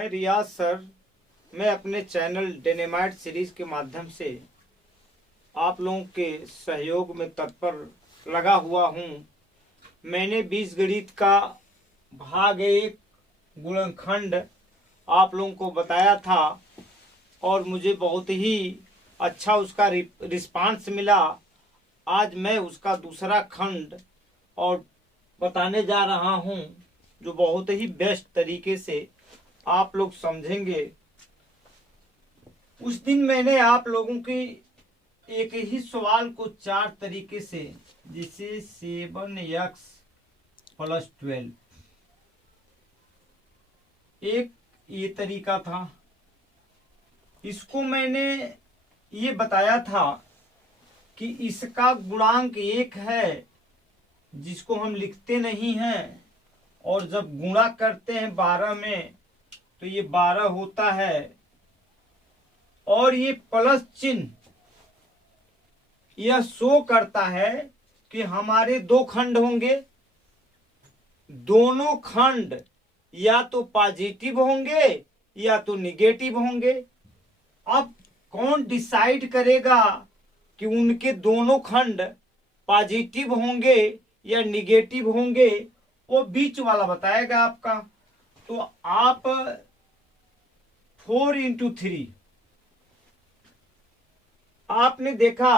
मैं रियाज सर, मैं अपने चैनल डेनेमाइट सीरीज के माध्यम से आप लोगों के सहयोग में तत्पर लगा हुआ हूँ। मैंने बीजगणित का भाग 1 गुणनखंड आप लोगों को बताया था और मुझे बहुत ही अच्छा उसका रिस्पांस मिला। आज मैं उसका दूसरा खंड और बताने जा रहा हूँ, जो बहुत ही बेस्ट तरीके से आप लोग समझेंगे। उस दिन मैंने आप लोगों की एक ही सवाल को 4 तरीके से, जैसे 7x + 12, एक ये तरीका था। इसको मैंने ये बताया था कि इसका गुणांक 1 है, जिसको हम लिखते नहीं हैं, और जब गुणा करते हैं 12 में तो ये 12 होता है। और ये प्लस चिन्ह यह शो करता है कि हमारे 2 खंड होंगे। दोनों खंड या तो पॉजिटिव होंगे या तो निगेटिव होंगे। अब कौन डिसाइड करेगा कि उनके दोनों खंड पॉजिटिव होंगे या निगेटिव होंगे? वो बीच वाला बताएगा आपका। तो आप 4 × 3 आपने देखा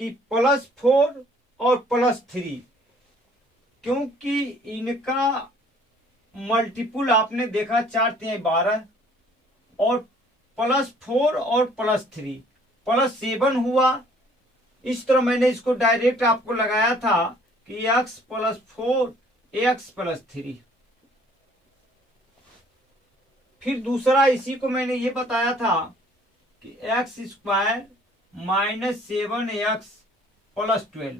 कि +4 और +3, क्योंकि इनका मल्टीपुल आपने देखा 4 × 3 = 12, और +4 और +3 +7 हुआ। इस तरह मैंने इसको डायरेक्ट आपको लगाया था कि x + 4 x + 3। फिर दूसरा इसी को मैंने ये बताया था कि x² - 7x + 12।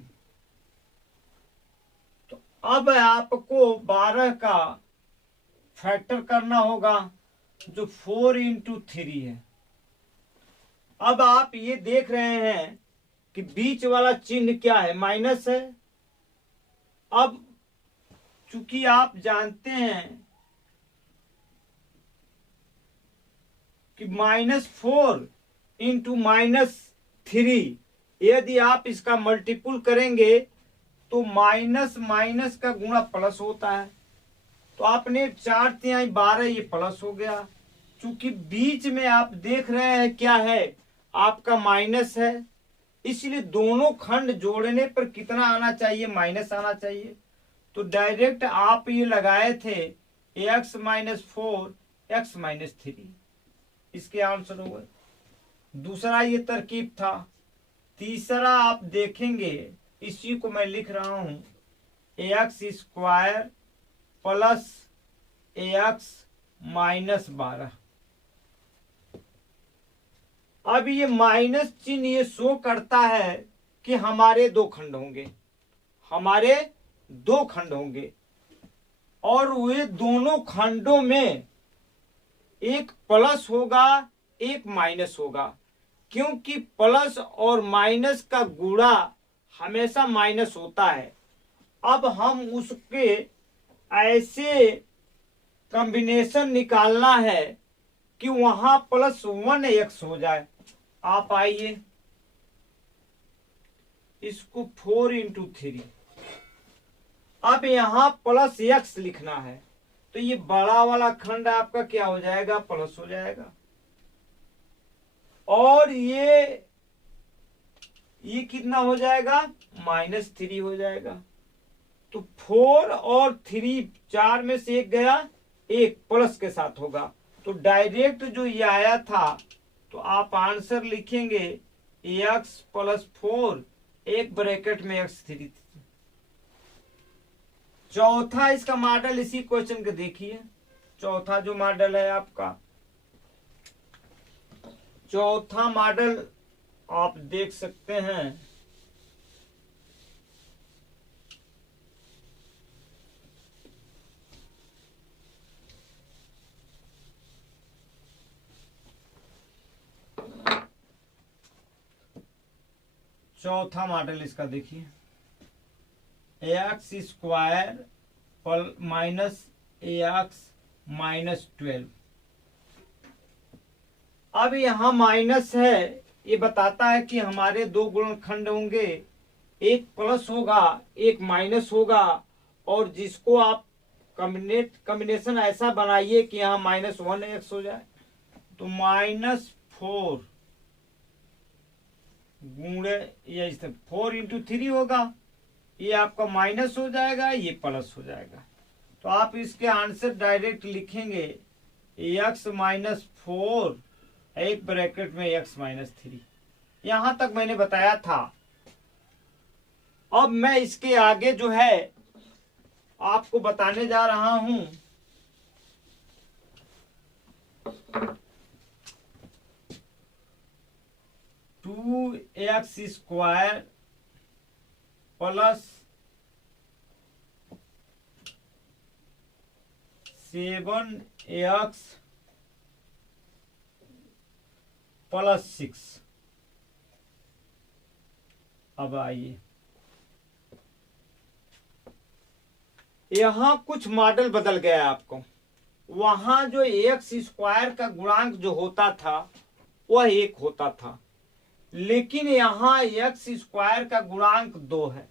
तो अब आपको 12 का फैक्टर करना होगा, जो 4 × 3 है। अब आप ये देख रहे हैं कि बीच वाला चिन्ह क्या है? माइनस है। अब चूंकि आप जानते हैं कि -4 × -3, यदि आप इसका मल्टीपुल करेंगे तो माइनस माइनस का गुणा प्लस होता है। तो आपने 4 × 12, ये प्लस हो गया। चूंकि बीच में आप देख रहे हैं क्या है, आपका माइनस है, इसलिए दोनों खंड जोड़ने पर कितना आना चाहिए? माइनस आना चाहिए। तो डायरेक्ट आप ये लगाए थे x - 4 x - 3, इसके आंसर हो गए। दूसरा ये तरकीब था। तीसरा आप देखेंगे, इसी को मैं लिख रहा हूं, x² + ax - 12। अब ये माइनस चिन्ह ये शो करता है कि हमारे 2 खंड होंगे, हमारे 2 खंड होंगे, और वे दोनों खंडों में एक प्लस होगा, एक माइनस होगा, क्योंकि प्लस और माइनस का गुणा हमेशा माइनस होता है। अब हम उसके ऐसे कॉम्बिनेशन निकालना है कि वहां +1x हो जाए। आप आइए, इसको 4 × 3, अब यहां +x लिखना है, तो ये बड़ा वाला खंड आपका क्या हो जाएगा? प्लस हो जाएगा। और ये कितना हो जाएगा? -3 हो जाएगा। तो 4 और 3, 4 में से 1 गया, 1 प्लस के साथ होगा। तो डायरेक्ट जो ये आया था, तो आप आंसर लिखेंगे x + 4, एक ब्रैकेट में x3। चौथा इसका मॉडल इसी क्वेश्चन के देखिए। चौथा जो मॉडल है आपका, चौथा मॉडल आप देख सकते हैं। चौथा मॉडल इसका देखिए, x² - ax - 12। अब यहाँ माइनस है, ये बताता है कि हमारे दो गुणनखंड होंगे, एक प्लस होगा एक माइनस होगा, और जिसको आप कॉम्बिनेशन ऐसा बनाइए कि यहाँ -1x हो जाए। तो -4 गुणे या इस 4 × 3 होगा, ये आपका माइनस हो जाएगा, ये प्लस हो जाएगा। तो आप इसके आंसर डायरेक्ट लिखेंगे x-4 एक ब्रैकेट में x-3। यहां तक मैंने बताया था। अब मैं इसके आगे जो है आपको बताने जा रहा हूं। Two x square plus 7x plus 6। अब आइए, यहां कुछ मॉडल बदल गया आपको। वहां जो एक्स स्क्वायर का गुणांक जो होता था वह 1 होता था, लेकिन यहां एक्स स्क्वायर का गुणांक 2 है।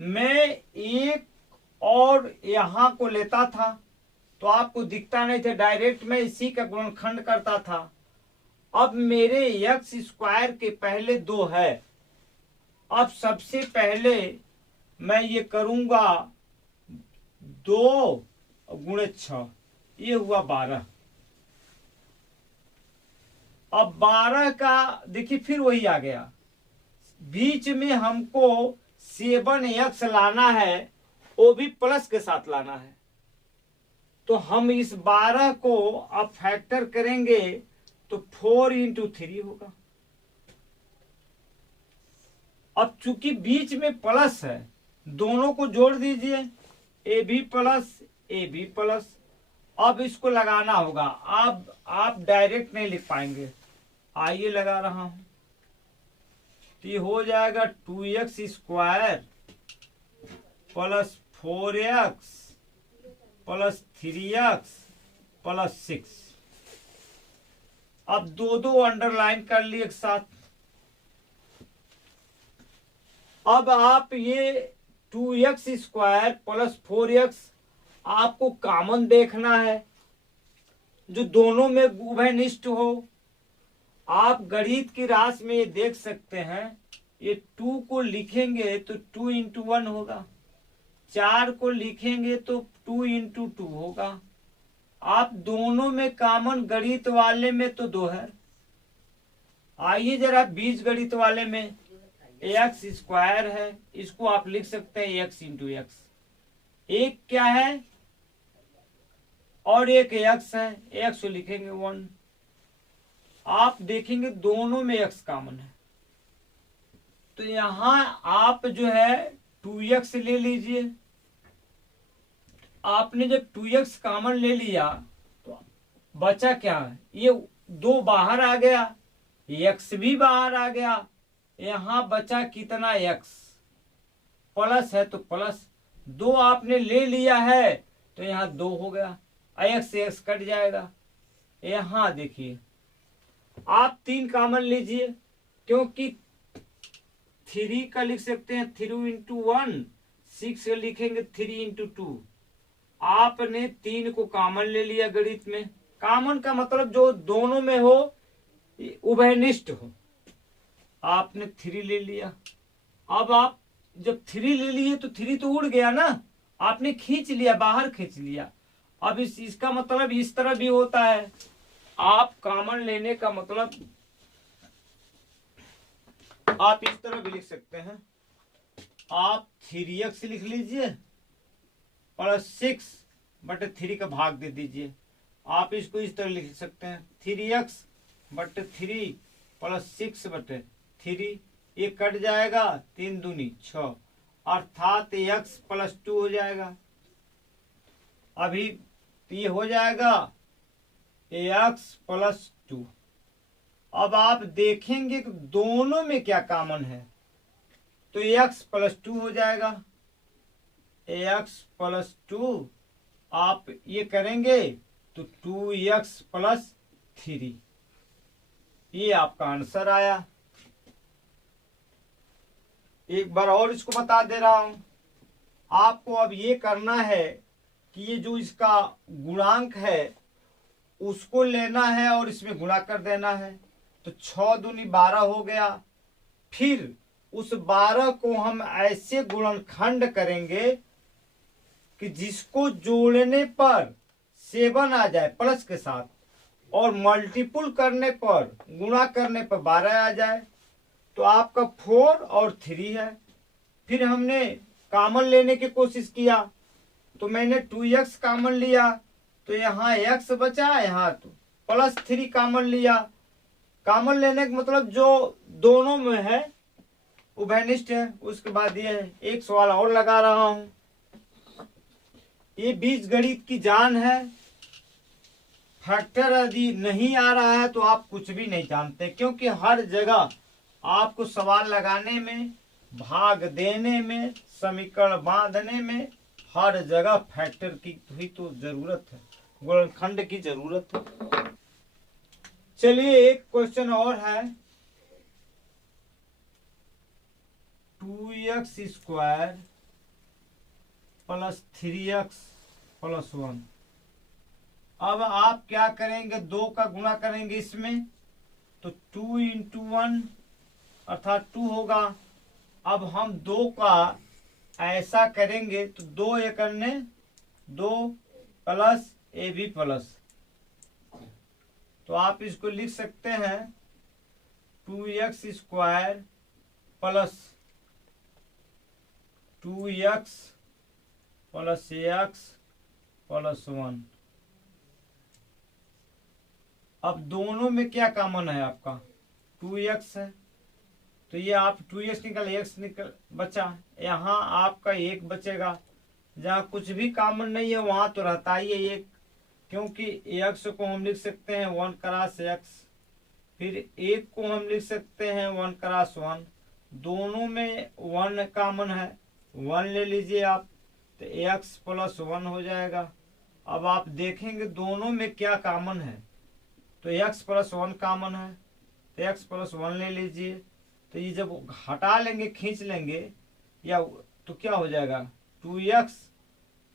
मैं 1 और यहां को लेता था तो आपको दिखता नहीं था, डायरेक्ट मैं इसी का गुणनखंड करता था। अब मेरे एक्स स्क्वायर के पहले 2 है। अब सबसे पहले मैं ये करूंगा 2 गुणे 6, ये हुआ 12। अब 12 का देखिए फिर वही आ गया, बीच में हमको 7x लाना है, वो भी प्लस के साथ लाना है। तो हम इस 12 को अब फैक्टर करेंगे तो 4 × 3 होगा। अब चूंकि बीच में प्लस है, दोनों को जोड़ दीजिए, ए भी प्लस ए भी प्लस। अब इसको लगाना होगा, अब आप डायरेक्ट नहीं लिख पाएंगे, आइए लगा रहा हूं। तो ये हो जाएगा 2x square plus 4x plus 3x plus 6। अब दो अंडरलाइन कर लिए एक साथ। अब आप ये 2x स्क्वायर प्लस 4x आपको कॉमन देखना है, जो दोनों में उभयनिष्ठ हो। आप गणित की राशि में ये देख सकते हैं, ये 2 को लिखेंगे तो 2 × 1 होगा, 4 को लिखेंगे तो 2 × 2 होगा। आप दोनों में कॉमन गणित वाले में तो 2 है। आइए जरा बीज गणित वाले में एक्स स्क्वायर है, इसको आप लिख सकते हैं x × x। एक क्या है और एक x है, x को लिखेंगे 1। आप देखेंगे दोनों में x कॉमन है, तो यहां आप जो है 2x ले लीजिए। आपने जब 2x कॉमन ले लिया तो बचा क्या है, ये 2 बाहर आ गया, x भी बाहर आ गया। यहां बचा कितना, x प्लस है तो प्लस 2 आपने ले लिया है तो यहां 2 हो गया, x से x कट जाएगा। यहां देखिए आप 3 कॉमन लीजिए, क्योंकि 3 का लिख सकते हैं 3 × 1, 6 का लिखेंगे 3 × 2। आपने 3 को कॉमन ले लिया गणित में। कॉमन का मतलब जो दोनों में हो, उभयनिष्ठ हो। आपने 3 ले लिया। अब आप जब 3 ले लिए तो 3 तो उड़ गया ना, आपने खींच लिया, बाहर खींच लिया। अब इसका मतलब इस तरह भी होता है, आप कॉमन लेने का मतलब आप इस तरह भी लिख सकते हैं। आप 3x लिख लीजिए प्लस 6/3 का भाग दे दीजिए। आप इसको इस तरह लिख सकते हैं 3x/3 प्लस 6/3। ये कट जाएगा, 3 दूनी 6, अर्थात x प्लस 2 हो जाएगा। अभी ये हो जाएगा x प्लस 2। अब आप देखेंगे कि दोनों में क्या कॉमन है, तो x प्लस 2 हो जाएगा। x प्लस 2 आप ये करेंगे तो 2x प्लस 3। ये आपका आंसर आया। एक बार और इसको बता दे रहा हूं, आपको अब ये करना है कि ये जो इसका गुणांक है उसको लेना है और इसमें गुणा कर देना है। तो 6 दूनी 12 हो गया। फिर उस 12 को हम ऐसे गुणनखंड करेंगे कि जिसको जोड़ने पर 7 आ जाए प्लस के साथ, और मल्टीपुल करने पर, गुणा करने पर 12 आ जाए। तो आपका 4 और 3 है। फिर हमने कॉमन लेने की कोशिश किया, तो मैंने 2x कॉमन लिया, तो यहाँ x बचा, यहाँ तो +3 कॉमन लिया। कॉमन लेने का मतलब जो दोनों में है उभयनिष्ठ है। उसके बाद ये है, एक सवाल और लगा रहा हूं, ये बीजगणित की जान है। फैक्टर यदि नहीं आ रहा है तो आप कुछ भी नहीं जानते, क्योंकि हर जगह आपको सवाल लगाने में, भाग देने में, समीकरण बांधने में हर जगह फैक्टर की भी तो जरूरत है, गुणनखंड की जरूरत है। चलिए एक क्वेश्चन और है, 2x² + 3x + 1। अब आप क्या करेंगे, 2 का गुणा करेंगे इसमें, तो 2 × 1 अर्थात 2 होगा। अब हम 2 का ऐसा करेंगे तो 2 × 1 2 प्लस AB प्लस, तो आप इसको लिख सकते हैं 2x² + 2x + ax + 1। अब दोनों में क्या कॉमन है आपका, 2x है, तो ये आप 2x निकल x निकल बचा, यहाँ आपका 1 बचेगा। जहाँ कुछ भी कॉमन नहीं है वहां तो रहता ही है 1, क्योंकि x को हम लिख सकते हैं 1 × x, फिर 1 को हम लिख सकते हैं 1 × 1। दोनों में 1 कॉमन है, 1 ले लीजिए आप, तो x + 1 हो जाएगा। अब आप देखेंगे दोनों में क्या कॉमन है, तो x + 1 कॉमन है, तो x + 1 ले लीजिए। तो ये जब हटा लेंगे, खींच लेंगे या, तो क्या हो जाएगा 2x,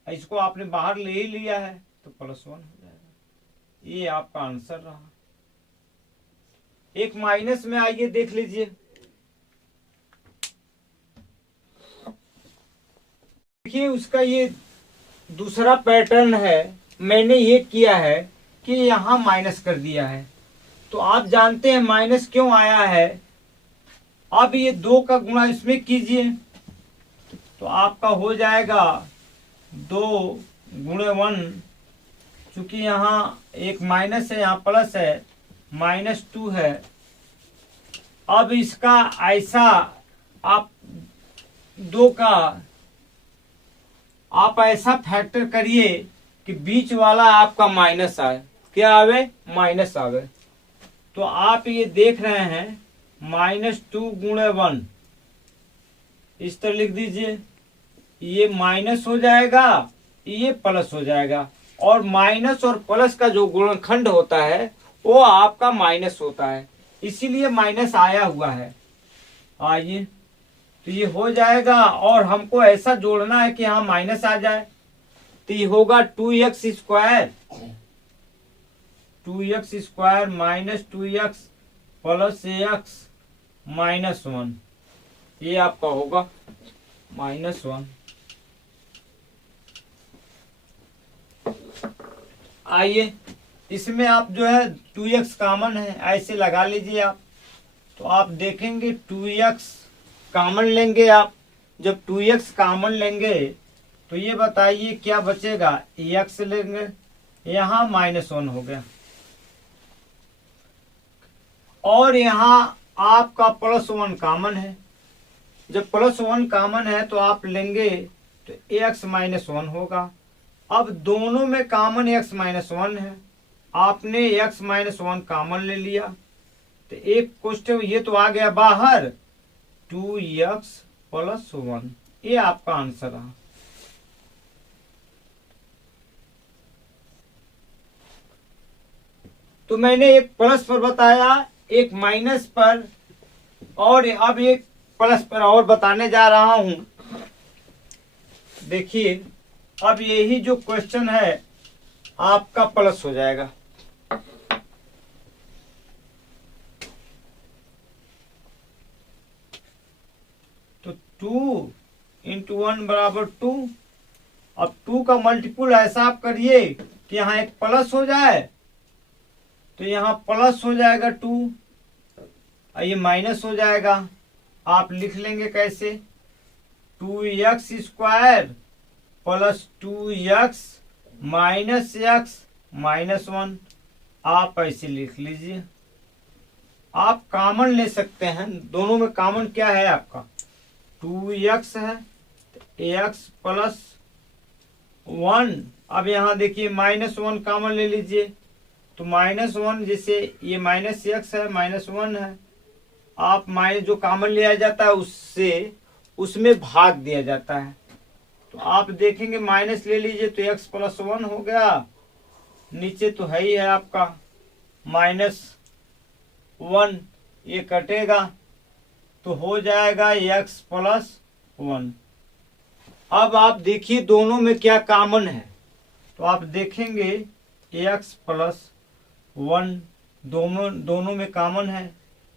इसको आपने बाहर ले ही लिया है तो +1 हो जाएगा। ये आपका आंसर रहा। एक माइनस में आइए देख लीजिए, देखिए उसका ये दूसरा पैटर्न है। मैंने ये किया है कि यहाँ माइनस कर दिया है, तो आप जानते हैं माइनस क्यों आया है। अब ये 2 का गुणा इसमें कीजिए, तो आपका हो जाएगा 2 × 1, चूंकि यहाँ एक माइनस है, यहाँ प्लस है, -2 है। अब इसका ऐसा आप 2 का आप ऐसा फैक्टर करिए कि बीच वाला आपका माइनस आए, क्या आवे, माइनस आवे। तो आप ये देख रहे हैं -2 × 1, इस तरह लिख दीजिए, ये माइनस हो जाएगा, ये प्लस हो जाएगा, और माइनस और प्लस का जो गुणनखंड होता है वो आपका माइनस होता है, इसीलिए माइनस आया हुआ है। आइए, तो ये हो जाएगा, और हमको ऐसा जोड़ना है कि यहाँ माइनस आ जाए, तो ये होगा 2x² -2x + ax - 1, ये आपका होगा -1। आइए, इसमें आप जो है 2x कॉमन है, ऐसे लगा लीजिए आप, तो आप देखेंगे 2x कॉमन लेंगे आप। जब 2x कॉमन लेंगे तो ये बताइए क्या बचेगा, x लेंगे, यहाँ -1 हो गया, और यहाँ आपका +1 कॉमन है। जब +1 कॉमन है तो आप लेंगे तो x - 1 होगा। अब दोनों में कॉमन x - 1 है, आपने x - 1 कॉमन ले लिया, तो एक क्वेश्चन ये तो आ गया बाहर, 2x + 1, ये आपका आंसर रहा। तो मैंने एक प्लस पर बताया, एक माइनस पर और अब एक प्लस पर और बताने जा रहा हूं। देखिए अब यही जो क्वेश्चन है आपका प्लस हो जाएगा। तो 2 इंटू 1 बराबर 2। अब 2 का मल्टीपुल ऐसा आप करिए कि यहाँ एक प्लस हो जाए, तो यहाँ प्लस हो जाएगा 2 और ये माइनस हो जाएगा। आप लिख लेंगे कैसे, 2x square plus 2x minus x minus 1। आप ऐसे लिख लीजिए। आप कॉमन ले सकते हैं, दोनों में कॉमन क्या है आपका 2x है, x प्लस 1। अब यहाँ देखिए माइनस 1 कॉमन ले लीजिए, तो माइनस 1 जैसे ये माइनस x है माइनस 1 है, आप माइनस जो कॉमन लिया जाता है उससे उसमें भाग दिया जाता है। तो आप देखेंगे माइनस ले लीजिए तो x प्लस 1 हो गया, नीचे तो है ही है आपका माइनस 1, ये कटेगा तो हो जाएगा x प्लस 1। अब आप देखिए दोनों में क्या कॉमन है, तो आप देखेंगे x प्लस 1 दोनों में कॉमन है,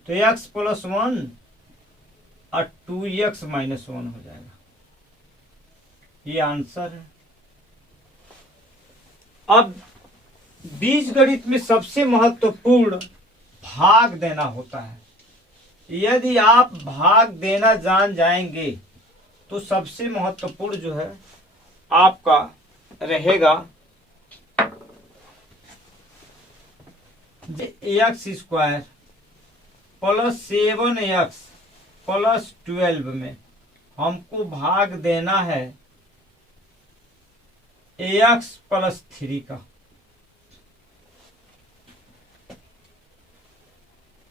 तो x प्लस 1 और 2x माइनस 1 हो जाएगा। ये आंसर है। अब बीजगणित में सबसे महत्वपूर्ण भाग देना होता है। यदि आप भाग देना जान जाएंगे तो सबसे महत्वपूर्ण जो है आपका रहेगा x square plus 7x plus 12 में हमको भाग देना है ax प्लस 3 का।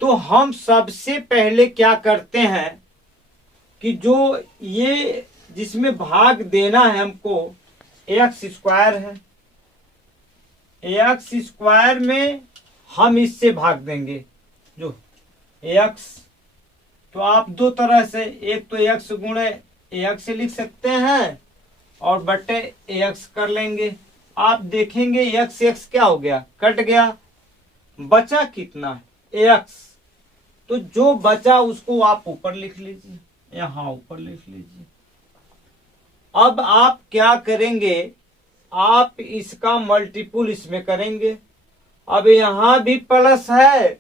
तो हम सबसे पहले क्या करते हैं कि जो ये जिसमें भाग देना है हमको एक्स स्क्वायर है, एक्स स्क्वायर में हम इससे भाग देंगे जो एक्स। तो आप दो तरह से, एक तो एक्स गुणे एक्स लिख सकते हैं और बटे एक्स कर लेंगे। आप देखेंगे एक्स एक्स क्या हो गया, कट गया, बचा कितना एक्स। तो जो बचा उसको आप ऊपर लिख लीजिए, यहां ऊपर लिख लीजिए। अब आप क्या करेंगे, आप इसका मल्टीपुल इसमें करेंगे। अब यहां भी प्लस है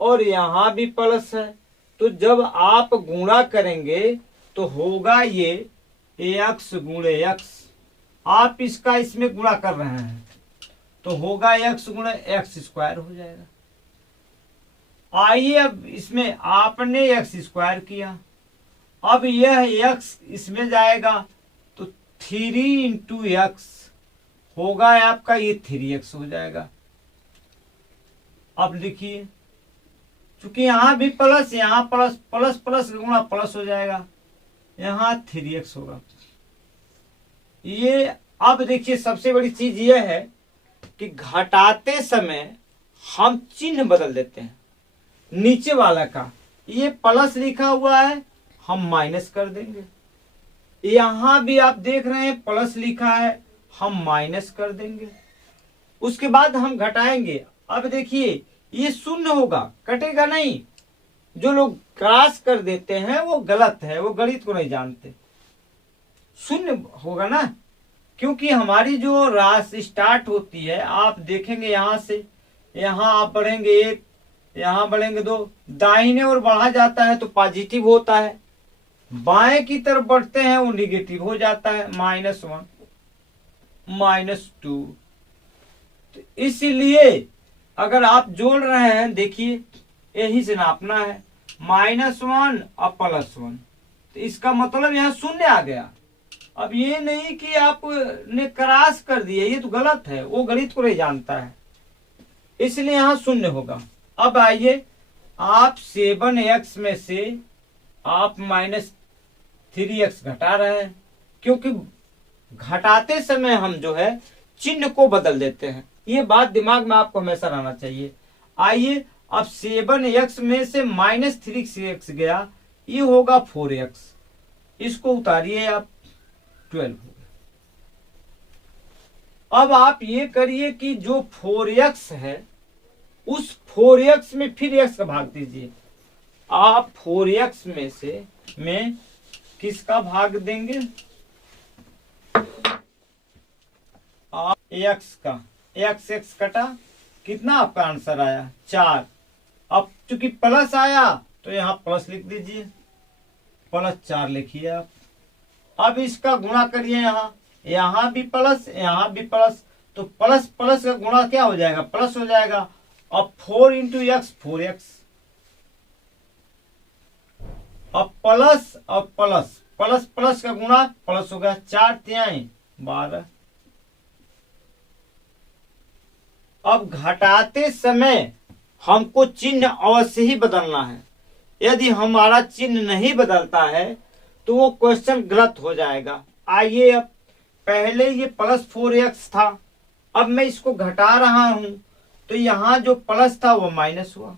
और यहां भी प्लस है, तो जब आप गुणा करेंगे तो होगा ये एक्स गुणे एक्स। आप इसका इसमें गुणा कर रहे हैं तो होगा एक्स गुणे एक्स स्क्वायर हो जाएगा। आइए अब इसमें आपने एक्स स्क्वायर किया, अब यह एक्स इसमें जाएगा तो 3 इंटू एक्स होगा आपका, ये 3x हो जाएगा। अब लिखिए, चूंकि यहां भी प्लस यहां प्लस, प्लस प्लस गुणा प्लस हो जाएगा, यहां 3x होगा। ये अब देखिए सबसे बड़ी चीज ये है कि घटाते समय हम चिन्ह बदल देते हैं। नीचे वाला का ये प्लस लिखा हुआ है, हम माइनस कर देंगे। यहां भी आप देख रहे हैं प्लस लिखा है, हम माइनस कर देंगे। उसके बाद हम घटाएंगे। अब देखिए ये शून्य होगा, कटेगा नहीं। जो लोग क्रॉस कर देते हैं वो गलत है, वो गणित को नहीं जानते। शून्य होगा ना, क्योंकि हमारी जो राशि स्टार्ट होती है, आप देखेंगे यहां से यहां आप बढ़ेंगे 1, यहां बढ़ेंगे 2, दाहिने ओर बढ़ा जाता है तो पॉजिटिव होता है, बाएं की तरफ बढ़ते हैं वो निगेटिव हो जाता है, -1 -2। तो इसलिए अगर आप जोड़ रहे हैं, देखिए यही से नापना है, -1 और +1, तो इसका मतलब यहाँ शून्य आ गया। अब ये नहीं कि आपने क्रॉस कर दिया, ये तो गलत है, वो गणित को नहीं जानता है, इसलिए यहाँ शून्य होगा। अब आइए, आप 7x में से आप -3x घटा रहे हैं, क्योंकि घटाते समय हम जो है चिन्ह को बदल देते हैं। ये बात दिमाग में आपको हमेशा रहना चाहिए। आइए अब 7x में से -3x गया, ये होगा 4x, इसको उतारिए आप, 12 हो गया। अब आप ये करिए कि जो 4x है उस 4x में फिर x का भाग दीजिए। आप 4x में से में किसका भाग देंगे? आप x का, x कटा, कितना आपका आंसर आया? 4। अब चूंकि प्लस आया तो यहाँ प्लस लिख दीजिए, +4 लिखिए आप। अब इसका गुणा करिए, यहाँ भी प्लस, यहाँ भी प्लस, तो प्लस प्लस का गुणा क्या हो जाएगा? प्लस हो जाएगा। अब 4 × x 4x, अब प्लस, अब प्लस प्लस प्लस का गुणा प्लस हो गया, 4 × 12। अब घटाते समय हमको चिन्ह अवश्य ही बदलना है। यदि हमारा चिन्ह नहीं बदलता है तो वो क्वेश्चन गलत हो जाएगा। आइए, अब पहले ये +4x था, अब मैं इसको घटा रहा हूं तो यहां जो प्लस था वो माइनस हुआ।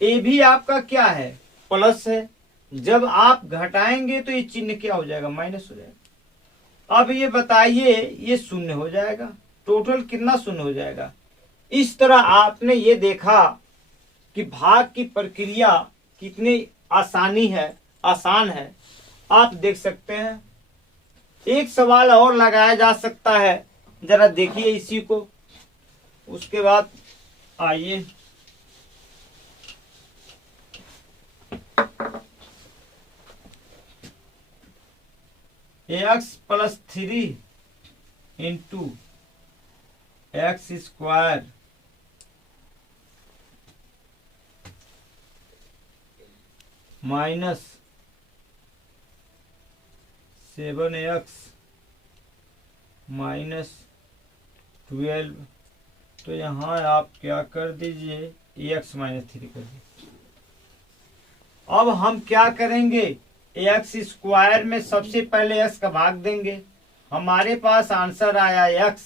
ये भी आपका क्या है? प्लस है। जब आप घटाएंगे तो ये चिन्ह क्या हो जाएगा? माइनस हो जाएगा। अब ये बताइए, ये शून्य हो जाएगा। टोटल कितना शून्य हो जाएगा? इस तरह आपने ये देखा कि भाग की प्रक्रिया कितनी आसान है। आप देख सकते हैं। एक सवाल और लगाया जा सकता है, जरा देखिए इसी को, उसके बाद आइए। x + 3 × x² -7x -12, तो यहाँ आप क्या कर दीजिए? x - 3 कर दीजिए। अब हम क्या करेंगे? x² में सबसे पहले x का भाग देंगे। हमारे पास आंसर आया x।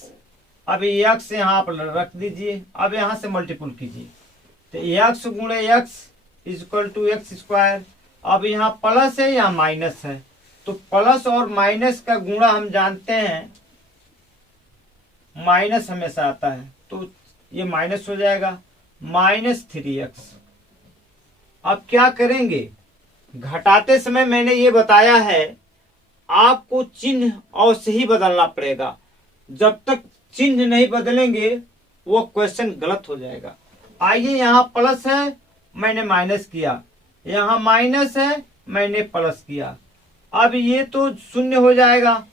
अब x यहाँ पर रख दीजिए, अब यहाँ से मल्टीपल कीजिए, तो x × x = x²। अब यहाँ प्लस है, यहाँ माइनस है, तो प्लस और माइनस का गुणा हम जानते हैं, माइनस हमेशा आता है, तो ये माइनस हो जाएगा, -3x। अब क्या करेंगे? घटाते समय मैंने ये बताया है, आपको चिन्ह अवश्य ही बदलना पड़ेगा। जब तक चिन्ह नहीं बदलेंगे वो क्वेश्चन गलत हो जाएगा। आइए, यहाँ प्लस है, मैंने माइनस किया, यहाँ माइनस है, मैंने प्लस किया। अब ये तो शून्य हो जाएगा।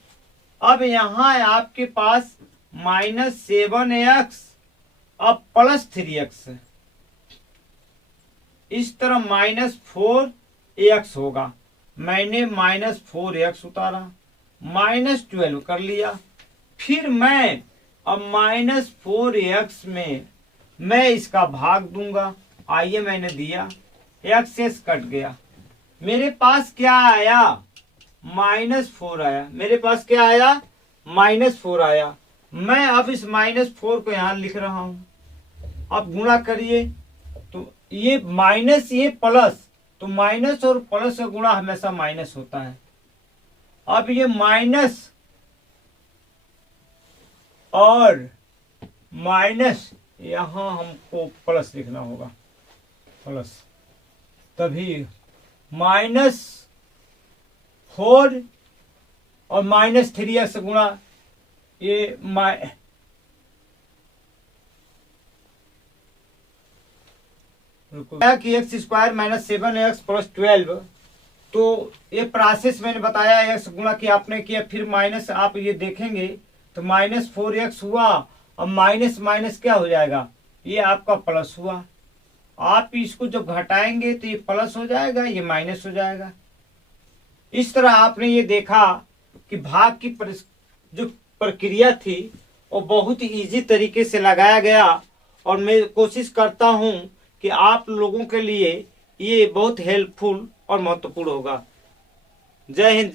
अब यहाँ आपके पास -7x, अब +3x है, इस तरह -4x होगा। मैंने -4x उतारा, -12 कर लिया। फिर मैं अब -4x में मैं इसका भाग दूंगा। आइए, मैंने दिया, x कट गया, मेरे पास क्या आया? -4 आया। मेरे पास क्या आया? -4 आया। मैं अब इस -4 को यहाँ लिख रहा हूं। अब गुणा करिए, तो ये माइनस, ये प्लस, तो माइनस और प्लस का गुणा हमेशा माइनस होता है। अब ये माइनस और माइनस, यहाँ हमको प्लस लिखना होगा, प्लस, तभी -4 और -3x गुणा ये कि x² -7x + 12, तो ये प्रोसेस मैंने बताया, x गुणा कि आपने किया, फिर माइनस, आप ये देखेंगे तो -4x हुआ, और माइनस माइनस क्या हो जाएगा? ये आपका प्लस हुआ। आप इसको जब घटाएंगे तो ये प्लस हो जाएगा, ये माइनस हो जाएगा। इस तरह आपने ये देखा कि भाग की जो प्रक्रिया थी वो बहुत ही इजी तरीके से लगाया गया, और मैं कोशिश करता हूं कि आप लोगों के लिए ये बहुत हेल्पफुल और महत्वपूर्ण होगा। जय हिंद।